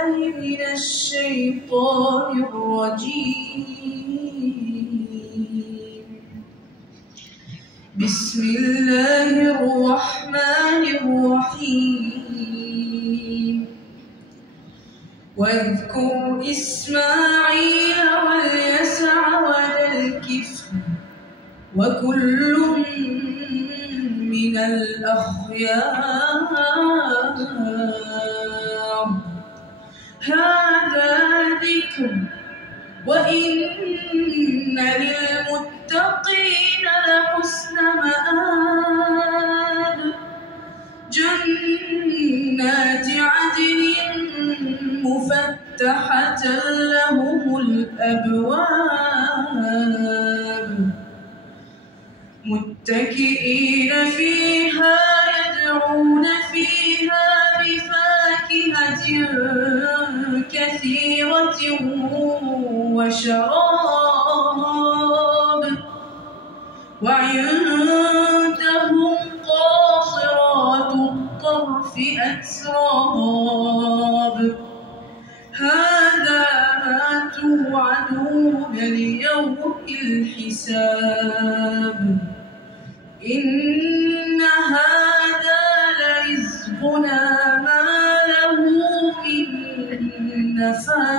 بالله من الشيطان الرجيم. بسم الله الرحمن الرحيم. واذكر إسماعيل واليسع وذا الكفل وكل من الأخيار. هذا ذكر وإن للمتقين لحسن مآب. جنات عدن مفتحة لهم الأبواب متكئين فيها يدعون فيها بفاكهة كثيرة وشراب. وعندهم قاصرات الطرف أتراب. هذا ما توعدون ليوم الحساب. إن هذا لرزقنا ما له من نفاد.